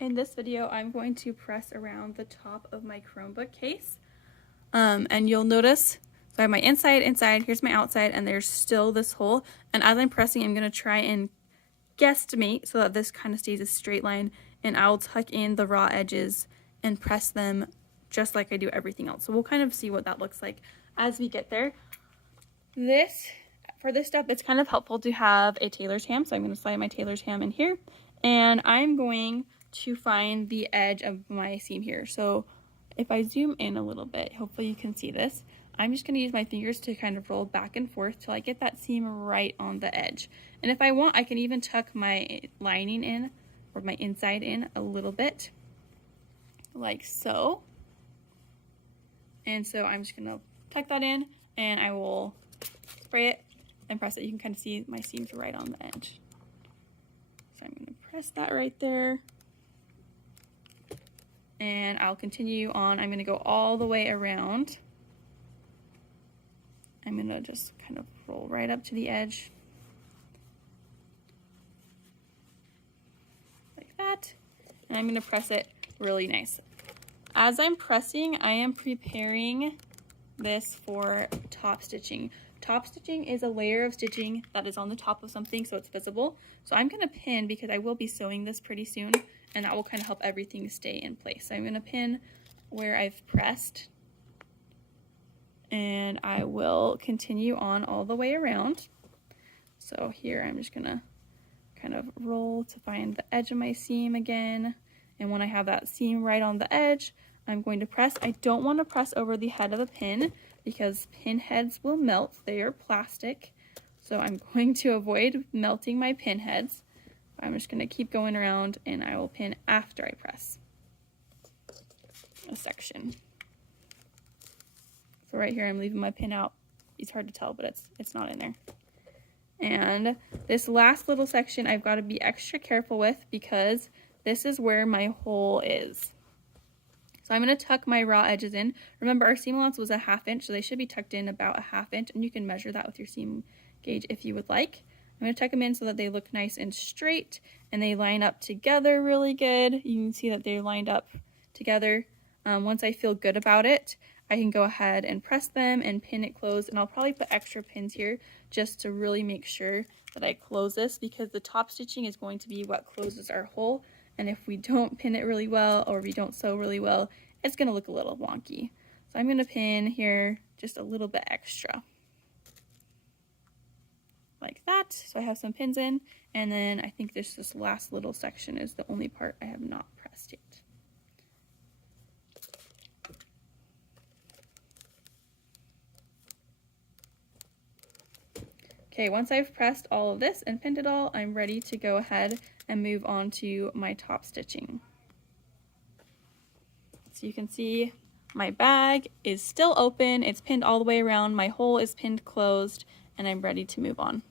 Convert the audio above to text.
In this video, I'm going to press around the top of my Chromebook case. And you'll notice, so I have my inside, here's my outside, and there's still this hole. And as I'm pressing, I'm going to try and guesstimate so that this kind of stays a straight line. And I'll tuck in the raw edges and press them just like I do everything else. So we'll kind of see what that looks like as we get there. For this step, it's kind of helpful to have a tailor's ham. So I'm going to slide my tailor's ham in here. And I'm going to find the edge of my seam here. So if I zoom in a little bit, hopefully you can see this. I'm just going to use my fingers to kind of roll back and forth till I get that seam right on the edge. And if I want, I can even tuck my lining in or my inside in a little bit, like so. And so I'm just going to tuck that in and I will spray it and press it. You can kind of see my seams right on the edge. So I'm going to press that right there. And I'll continue on. I'm going to go all the way around. I'm going to just kind of roll right up to the edge. Like that. And I'm going to press it really nice. As I'm pressing, I am preparing this for top stitching. Top stitching is a layer of stitching that is on the top of something so it's visible. So I'm going to pin because I will be sewing this pretty soon. And that will kind of help everything stay in place. So I'm going to pin where I've pressed. And I will continue on all the way around. So here I'm just going to kind of roll to find the edge of my seam again. And when I have that seam right on the edge, I'm going to press. I don't want to press over the head of the pin because pin heads will melt. They are plastic. So I'm going to avoid melting my pin heads. I'm just going to keep going around and I will pin after I press a section. So right here I'm leaving my pin out. It's hard to tell, but it's not in there. And this last little section I've got to be extra careful with because this is where my hole is. So I'm going to tuck my raw edges in. Remember our seam allowance was a 1/2 inch, so they should be tucked in about a 1/2 inch, and you can measure that with your seam gauge if you would like. I'm going to tuck them in so that they look nice and straight and they line up together really good. You can see that they're lined up together. Once I feel good about it, I can go ahead and press them and pin it closed. And I'll probably put extra pins here just to really make sure that I close this because the top stitching is going to be what closes our hole. And if we don't pin it really well or we don't sew really well, it's going to look a little wonky. So I'm going to pin here just a little bit extra. Like that. So I have some pins in, and then I think this last little section is the only part I have not pressed yet. Okay, once I've pressed all of this and pinned it all, I'm ready to go ahead and move on to my top stitching. So you can see my bag is still open, it's pinned all the way around, my hole is pinned closed, and I'm ready to move on.